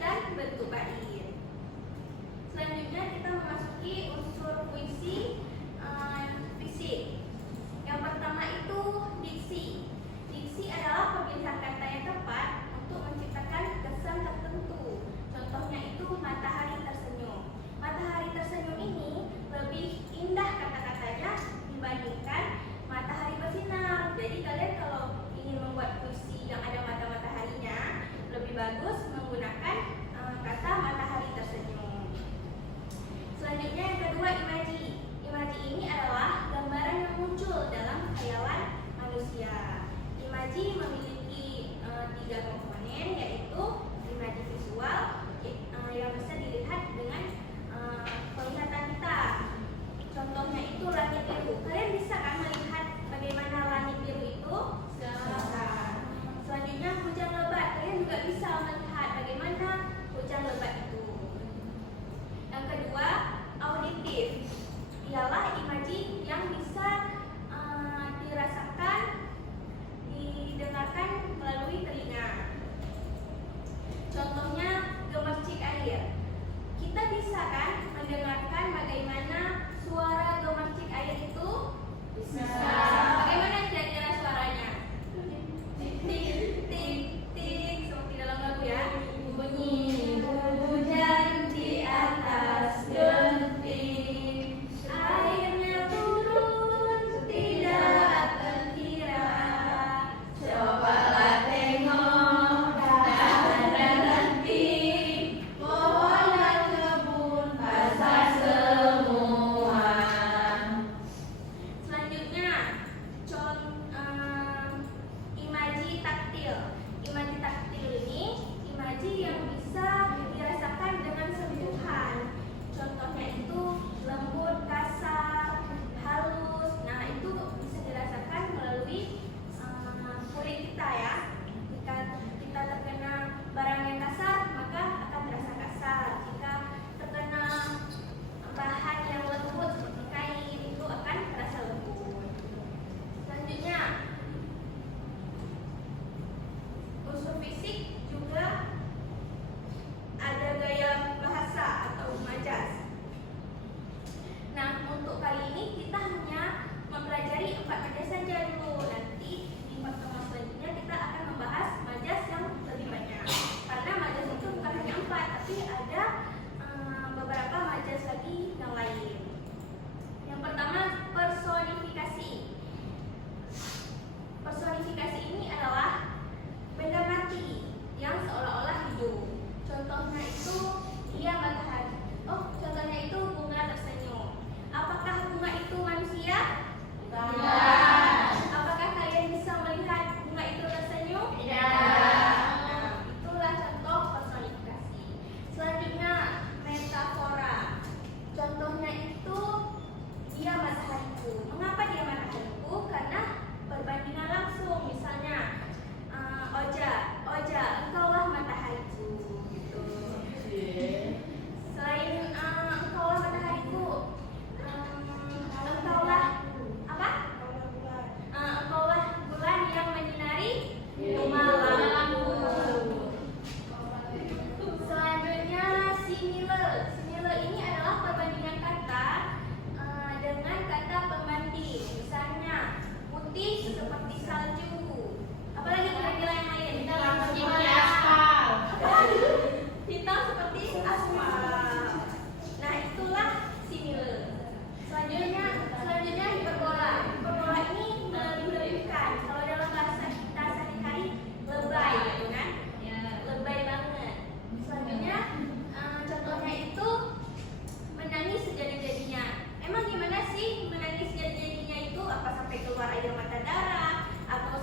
dan bentuk bait. Selanjutnya kita memasuki unsur puisi fisik. Yang pertama itu diksi. Diksi adalah pemilihan kata yang tepat untuk menciptakan kesan tertentu. Contohnya itu matahari tersenyum. Matahari tersenyum ini lebih indah kata-katanya dibandingkan matahari bersinar. Jadi kalian kalau ingin membuat puisi yang ada mataharinya, lebih bagus menggunakan kata matahari tersenyum. Selanjutnya yang kedua, imaji. Imaji ini adalah gambaran yang muncul dalam khayalan manusia. Imaji memiliki 3 komponen, yaitu imaji visual yang bisa dilihat dengan penglihatan kita. Contohnya itu langit biru. Kalian bisa kan melihat bagaimana langit biru itu? Selanjutnya hujan lebat. Kalian juga bisa melihat bagaimana hujan lebat itu. Yang kedua, auditif. Ialah imaji yang bisa dirasakan, didengarkan melalui telinga. Contohnya gemercik air. Kita bisa kan mendengarkan bagaimana suara gemercik air itu? Bisa. Bagaimana kira-kira suaranya? Tik tik tik tik, seperti dalam lagu ya. Bunyi hujan di atas genting, airnya turun tidak terkira. Cobalah tengok dahan dan ranting, pohon dan kebun basah semua. Selanjutnya, imaji taktil. Imaji taktil ini imaji yang bisa dirasakan dengan sentuhan. Contohnya itu lembut, kasar, halus. Nah, itu bisa dirasakan melalui kulit kita ya. Jika kita terkena barang yang kasar, maka akan terasa kasar. Jika terkena bahan yang lembut seperti kain, itu akan terasa lembut. Selanjutnya, unsur fisik juga ada gaya bahasa atau majas. Nah, untuk kali ini kita hanya mempelajari 4 majas saja dulu. Nanti di pertemuan selanjutnya kita akan membahas majas yang lebih banyak. Karena majas itu bukan hanya 4, tapi ada beberapa majas lagi yang lain. Yang pertama, personifikasi. Personifikasi ini adalah benda mati yang seolah-olah hidup. Contohnya itu dia matahari. Contohnya itu bunga tersenyum. Apakah bunga itu manusia? Tidak. Apakah kalian bisa melihat bunga itu tersenyum? Tidak. Nah, itulah contoh personifikasi. Selanjutnya, metafora. Contohnya itu dia matahariku. Mengapa dia matahariku? Karena perbandingan langsung. Misalnya, Oja, engkaulah matahariku. Gitu. Selain engkaulah matahariku, engkaulah apa? Engkaulah bulan yang menyinari malamku. Selanjutnya, simile. Simile ini adalah perbandingan kata dengan kata pembanding. Misalnya, putih seperti salju. Apalagi kira-kira yang lain? Hitam seperti aspal. Nah, itulah simile. Selanjutnya hiperbola. Hiperbola ini melebih-lebihkan. Kalau dalam bahasa kita sehari-hari, lebay, gitu kan? Lebay banget. Selanjutnya, contohnya itu menangis sejadi-jadinya. Emang gimana sih menangis sejadi-jadinya itu? Apa sampai keluar air mata darah? Atau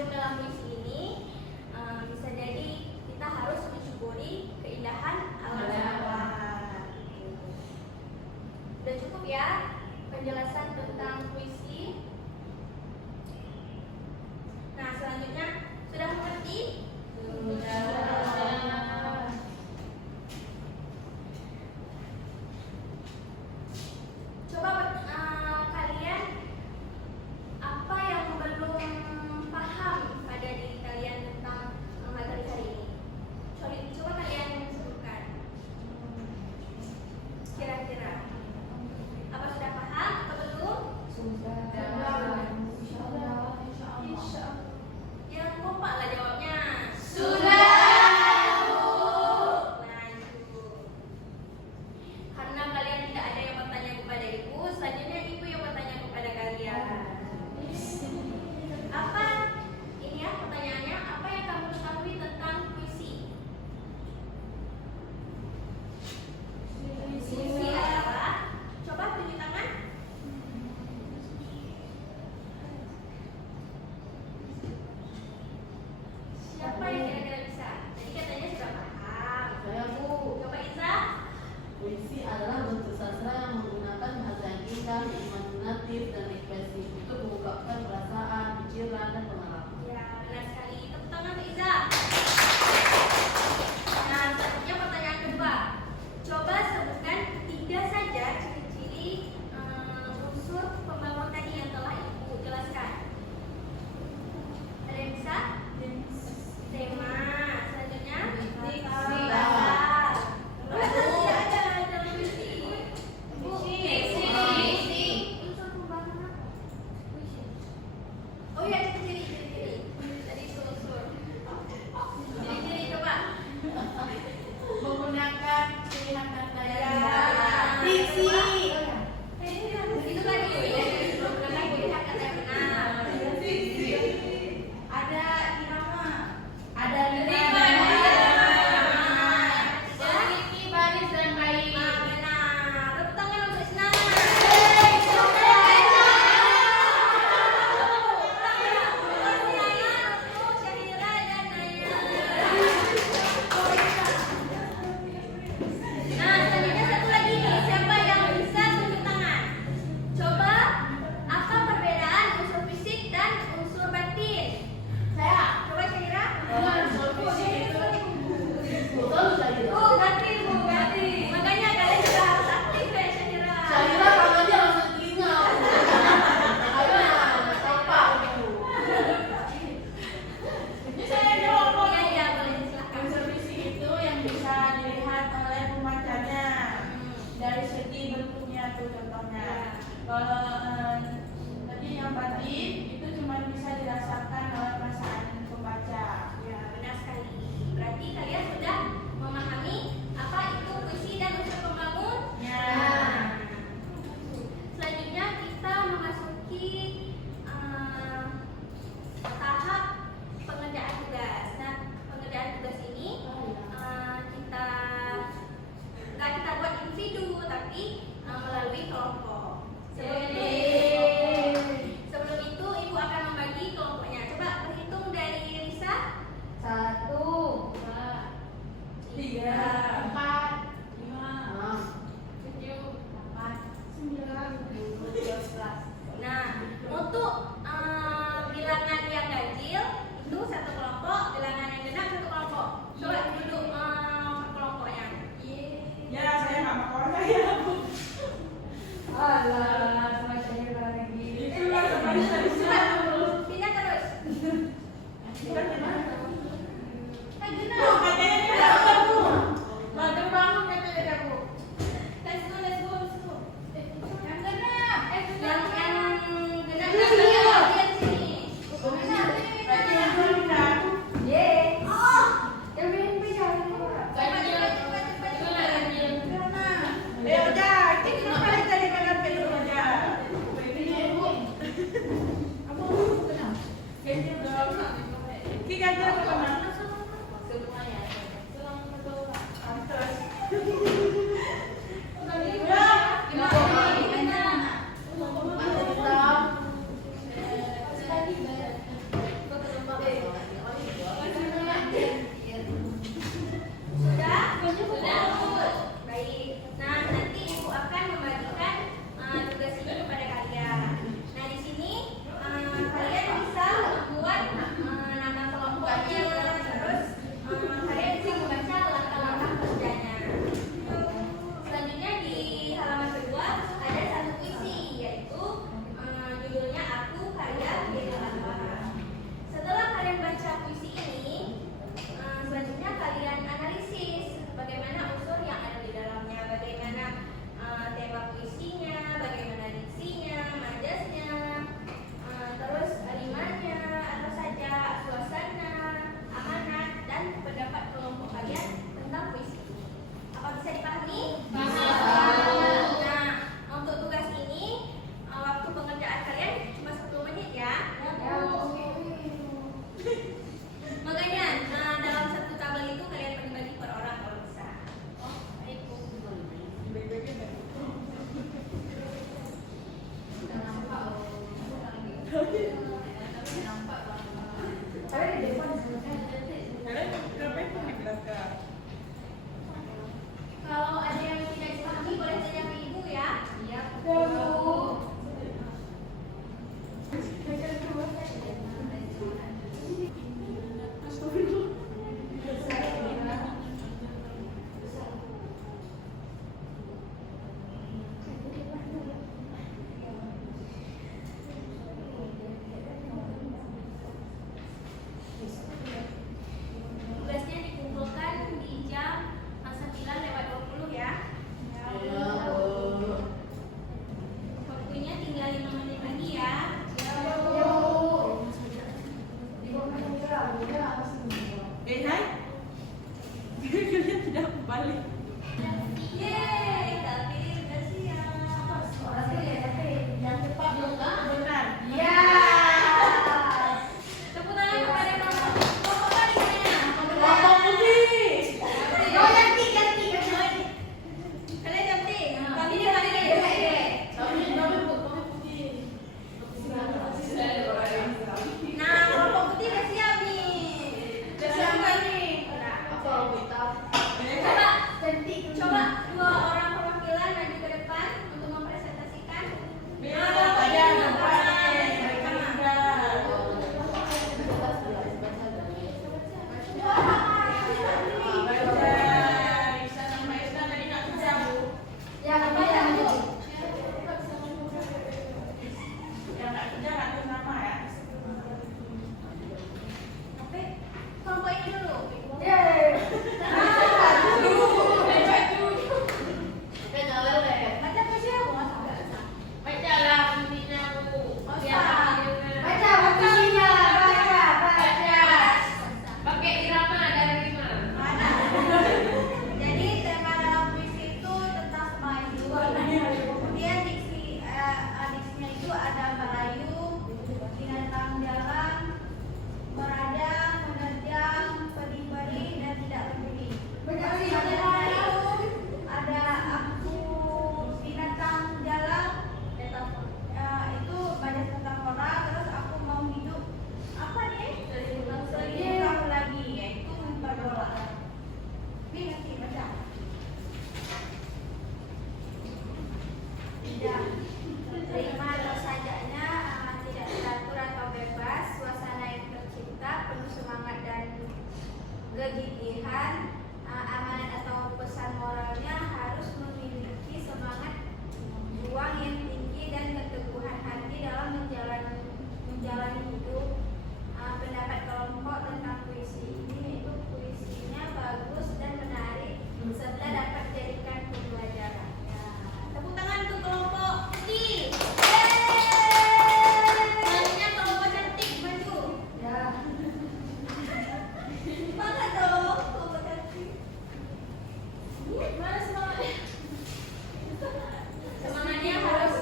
terkandung dalam puisi ini bisa jadi kita harus mensyukuri keindahan alam. Udah cukup ya penjelasan tentang puisi. Nah, selanjutnya sudah mengerti? Sudah. Coba kalian apa yang belum paham pada diri kalian tentang materi hari ini? Coba kalian sebutkan. Kira-kira apa sudah paham atau belum? Sudah. Jangan lupa lah jawabnya. Sudah. Nah, itu. Karena kalian tidak ada yang bertanya kepada ibu, selanjutnya ibu yang bertanya kepada kalian. Apa ini ya pertanyaannya? Apa yang kamu ketahui tentang puisi? Puisi adalah, coba tunjuk tangan. Siapa yang kira-kira bisa? Tadi katanya sudah paham. Saya Bu. Coba Iza. Puisi adalah bentuk sastra yang menggunakan bahasa yang indah, imajinatif, dan ekspresif untuk mengungkapkan perasaan, pikiran, dan pengalaman. Ya, benar sekali. Tepuk tangan untuk Iza. Nah, selanjutnya pertanyaan kedua. Coba sebutkan 3 saja ciri-ciri unsur pembangun tadi yang telah ibu jelaskan. Ada yang bisa? Tema. Selanjutnya Diksi. bahasa. Bahasa tidak ada dalam puisi. Bu, Diksi. unsur pembangunan apa? Puisi. Oh iya, ciri-ciri. Tadi itu unsur. Ciri-ciri coba. Menggunakan pilihan kata yang Ya. diksi. Itu tadi menggunakan pilihan kata yang benar. Ada irama. Ada Irama. Posisi baris dan baik. Benar. Tepuk tangan untuk Isna. Syahira dan Naya. Nah, selanjutnya satu lagi nih. Siapa yang bisa tunjuk tangan? Coba, apa perbedaan unsur fisik dan unsur batin? Saya. Coba Syahira. Unsur fisik itu betul saja. Oh, batin, Bu, batin. Makanya kalian juga harus aktif ya, Syahira. Saya kalau dia langsung telinga. Ayo, apa itu? Saya jawab. Iya, iya, boleh silakan. Unsur fisik itu yang bisa dilihat oleh pembacanya dari segi bentuknya tuh contohnya. Kalau tadi yang batin itu cuma bisa dirasakan oleh perasaan pembaca. Ya, benar sekali. Berarti kalian sudah memahami apa itu puisi dan unsur pembangun. Ya. Selanjutnya kita memasuki tahap pengerjaan tugas. Nah, pengerjaan tugas ini nggak kita buat individu, tapi melalui kelompok. Sebelum itu ibu akan membagi kelompoknya. Coba berhitung dari Risa. 1, 2, 3, 4, 5, 6, 7, 8, 9, 12. Nah, untuk bilangan yang ganjil itu satu kelompok, bilangan yang genap satu kelompok. Coba duduk kelompoknya. Ya, saya nggak mau saya. alah, sama saya lagi. Itulah sama saya. Coba pindah terus. Bukan gimana? Kan Tuh, genap. katanya tidak kamu. Bagus banget katanya kamu. Let's go, let's go, let's go. Yang genap. Yang genap Iya. lihat sini. Lagi yang rendah. Oh, Ya udah, kita balik dari mana dulu aja. tidak terima atau sajaknya tidak teratur atau bebas, suasana yang tercipta penuh semangat dan kegigihan, amanat atau pesan moralnya harus memiliki semangat juang yang tinggi dan keteguhan hati dalam menjalani hidup. Pendapat kelompok tentang puisi ini yaitu puisinya bagus dan menarik serta dapat dijadikan pembelajaran. Ya, tepuk tangan untuk kelompok putih. Selanjutnya kelompok cantik maju. Ya. Semangat dong kelompok cantik. Mana semangatnya? Semangatnya harus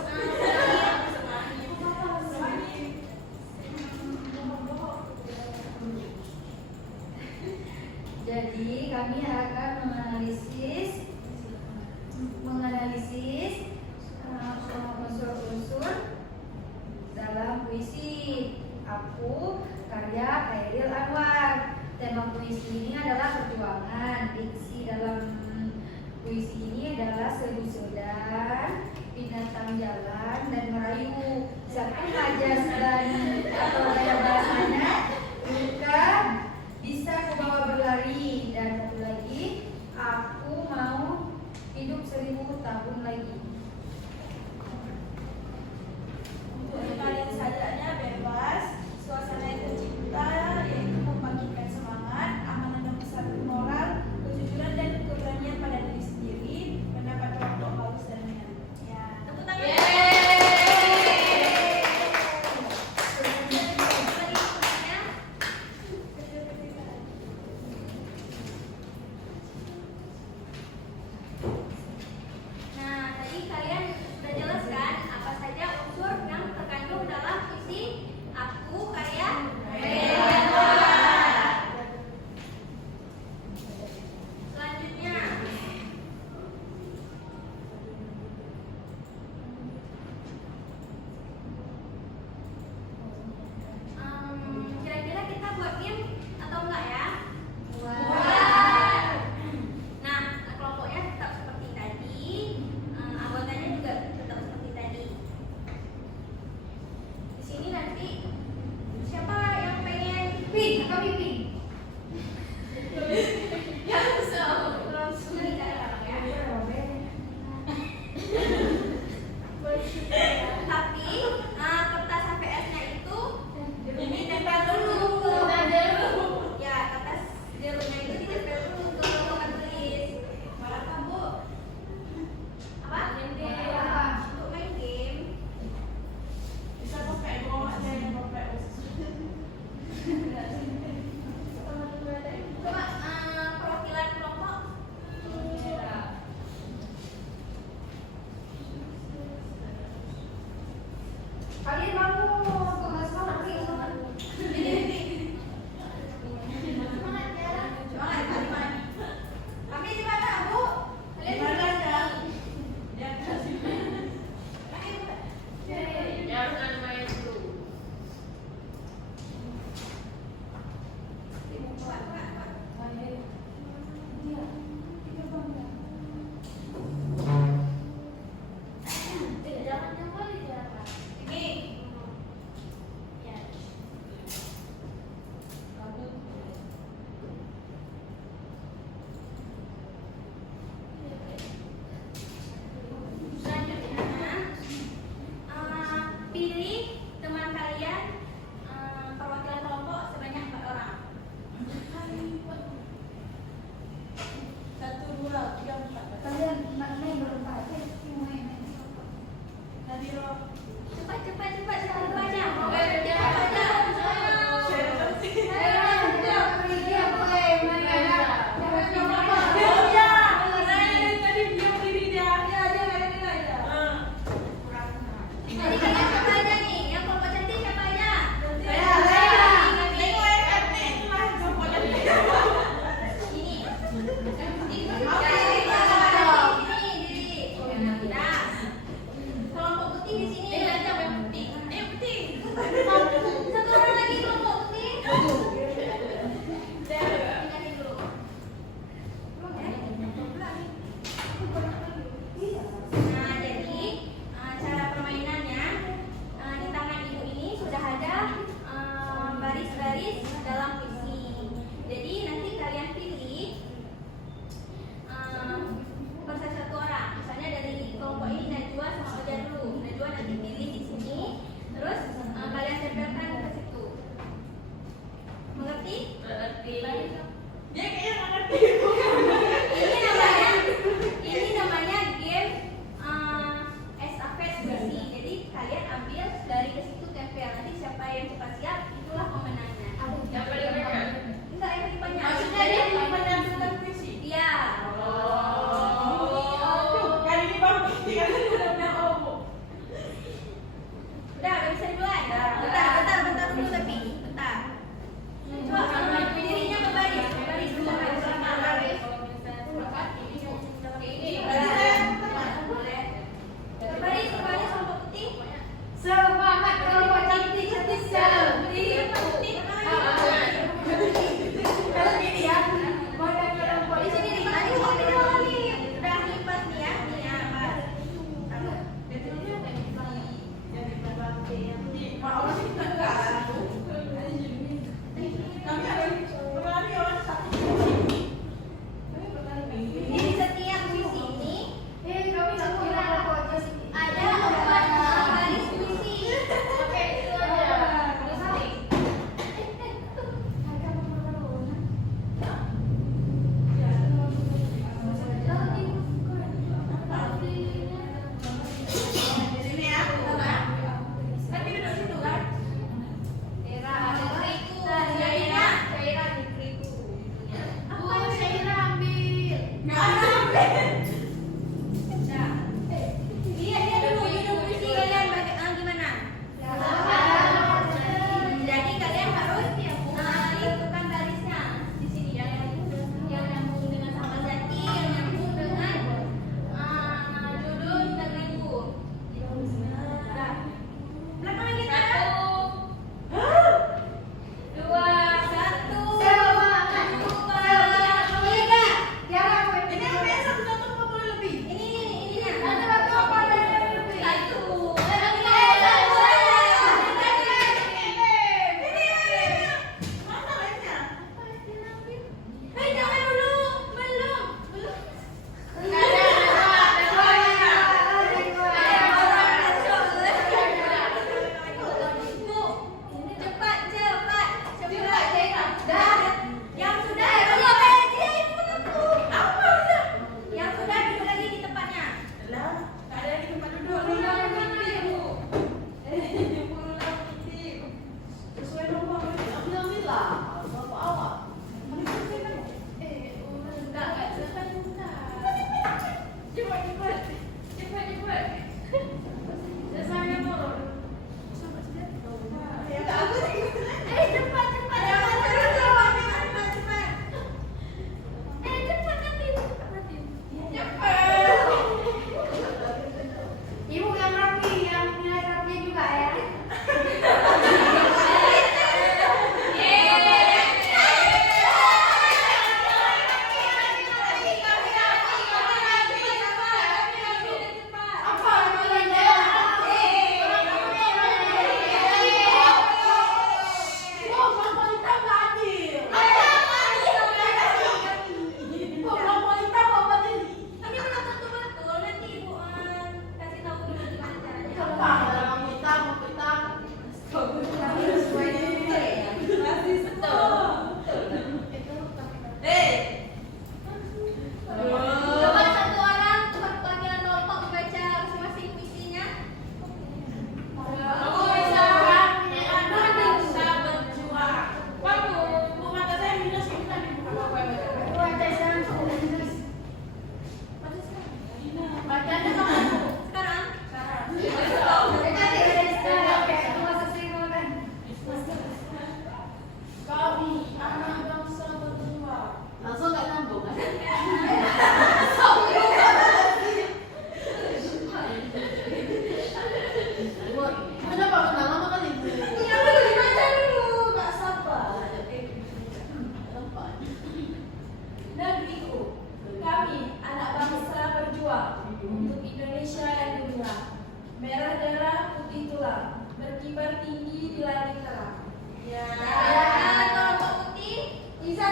Jadi kami akan menganalisis unsur-unsur dalam puisi Aku karya Khairil Anwar. Tema puisi ini adalah perjuangan. Diksi dalam puisi ini adalah seru-seruan, binatang jalan dan merayu. Satu majas dan atau gaya bahasanya luka bisa kubawa berlari, dan satu lagi aku mau hidup 1000 tahun lagi. Untuk kalian sajaknya bebas, suasana yang tercipta yaitu membangkitkan semangat, amanah dan pesan moral, kejujuran dan keberanian pada diri sendiri, pendapat kelompok bagus dan ringan. ya, tepuk tangan. Nah, tadi kalian sudah jelaskan apa saja unsur yang terkandung dalam puisi Aku karya Khairil Anwar. Selanjutnya, kira-kira kita buat game atau enggak ya? Buat. Nah, kelompoknya tetap seperti tadi, anggotanya juga tetap seperti tadi. Di sini nanti siapa yang pengen Pin, kami pin. langsung digarap ya? Tapi kertas HVS-nya itu ini tempel dulu. Ya, kertas jeruknya itu ditempel dulu ke potongan tulis. Apa, Bu? Apa? Untuk main game. Bisa pakai bawa aja yang pakai Coba perwakilan kelompok. Kalian mau tugas semangat pin? Semangat ya. Semangat, semangat. Kami di mana, Bu? Kalian di Mana mana? ya? Dia kasih. Jangan main dulu. Ini. Ya. Selanjutnya, pilih teman kalian perwakilan kelompok sebanyak 4 orang. 1, 2, 3, 4. Kalian main berempat. Main. Tadi lo Cepat, cepat, cepat, cepat baca. Cepat baca. share penting. Tadi dia berdiri dia. Jadi kalian siapa aja nih? Yang kelompok cantik siapa aja? Ini. Nah, kelompok putih di sini. Satu orang lagi kelompok putih. Dikasih dulu. Nah, jadi yang cepat siap itulah pemenangnya. Yang paling banyak. Enggak, yang paling banyak. Maksudnya dia menyatukan puisi. Iya. Oh. Kali ini baru tinggal udah punya obo. Udah bisa dimulai. Bentar dulu tapi. Bentar. Coba dirinya berbaris semua baris sama baris. Berbaris sama putih. Semangat kelompok cantik Berdiri putih. Kalau gini ya, modal kelompok Di sini nih, udah lipat nih ya, Mas. Maaf sih enggak. Kami ada berlari orang satu. Di setiap puisi ini kami nggak punya kelompok ada 4 baris puisi. Oke, itu aja. Di sini ya. Tapi duduk situ kan? Enggak ada. Lihat dulu puisi kalian gimana? Jadi kalian harus tentukan barisnya. Di sini yang nyambung dengan sama Zaki, yang nyambung dengan Dudun dan Ibu. Nah, belakang kita. 2, 1, 2, 3. Ini apa ya? Satu apa boleh lebih? Ininya. Satu. Mana lainnya? Hei, jangan dulu. Belum. Bu, cepat. Yang sudah Yang sudah duduk lagi di tempatnya. Lah, enggak ada di tempat duduk. Sesuai nomor. Ambil-ambillah. Bapak awak. Cepat. Dasarnya turun. Ya enggak aku sih. Cepat. Ibu yang rapi, yang nilai rapinya juga ya. Apa namanya? Oh, Mama Lita enggak adil. Oh, Mama Lita apa tadi? Tapi belum tentu betul. Nanti Ibu kasih tahu dulu gimana caranya. Apa? Dalam kita, mau kita. Coba satu orang cepat bagian kelompok membaca masing-masing puisinya. Aku bisa anak bisa berjuang. Waduh, bu mata saya minus ini tadi bukan apa yang Bacanya kamu. Sekarang Kami anak bangsa berjuang. Langsung nggak nyambung kan? Kenapa kenal lama kali ini? Iya, boleh dibaca dulu, nggak sabar. Negeriku, kami anak bangsa berjuang untuk Indonesia yang gemilang. Merah darah, putih tulang, berkibar tinggi di langit terang. Ya. kelompok putih. Bisa.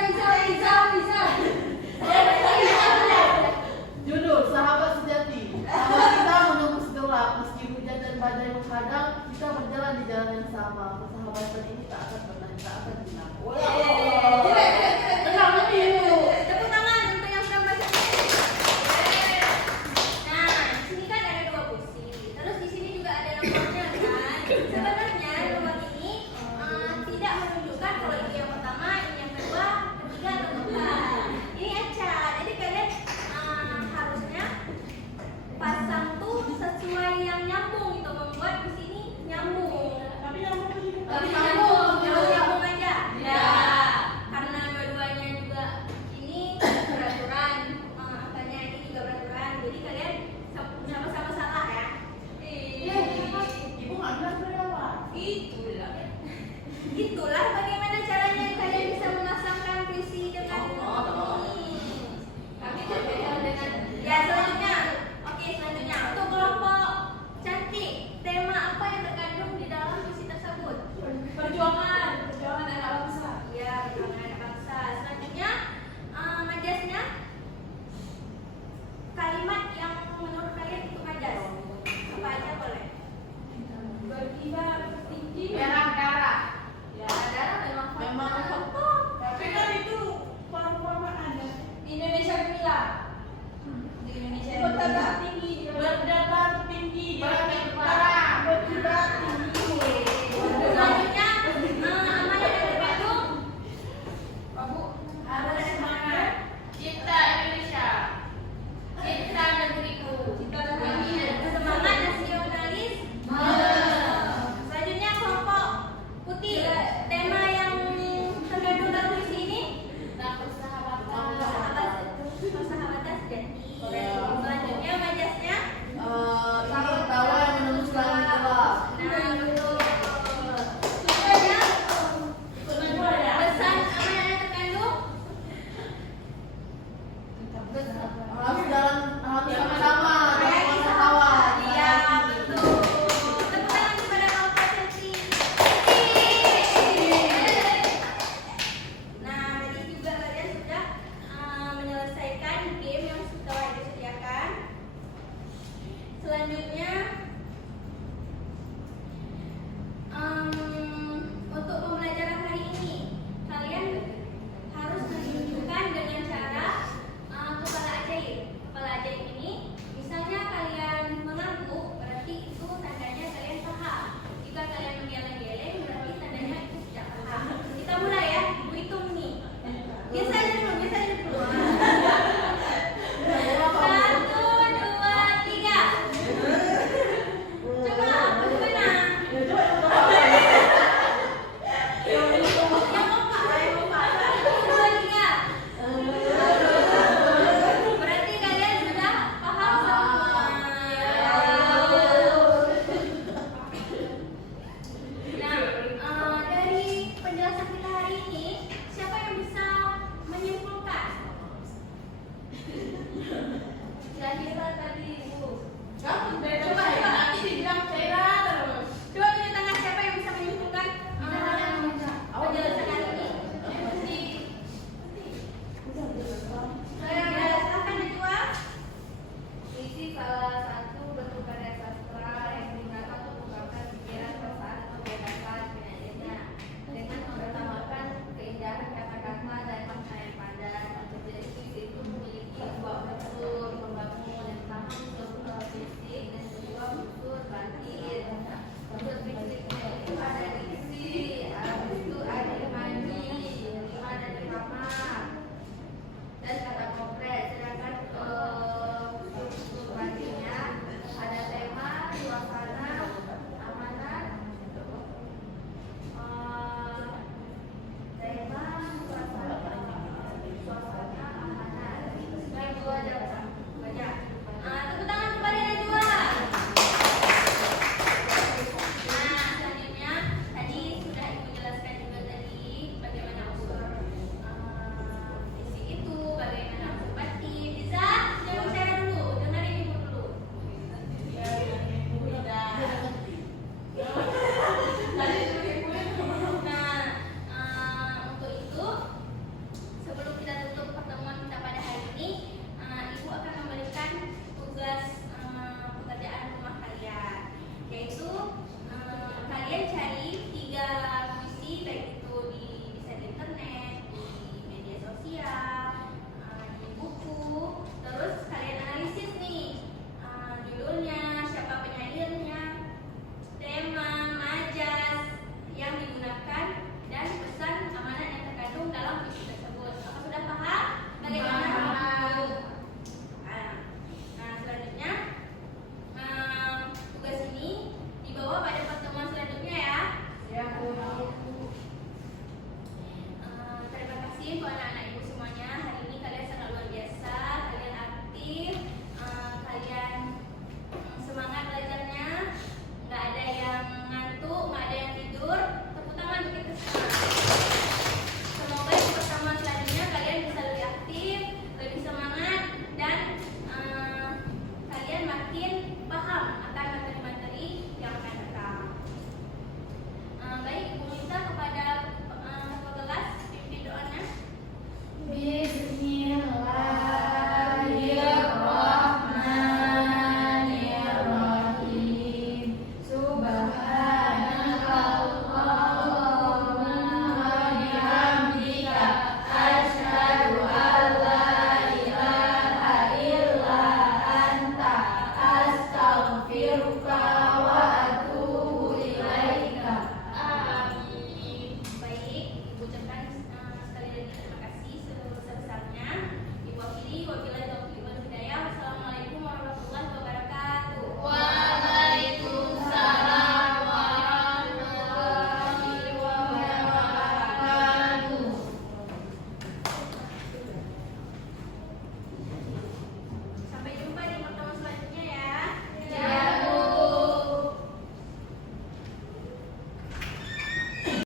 Judul Sahabat Sejati. Sahabat kita menembus gelap meski hujan dan badai menghadang, kita berjalan di jalan yang sama. Persahabatan ini tak akan pernah, tak akan hilang. Yeay.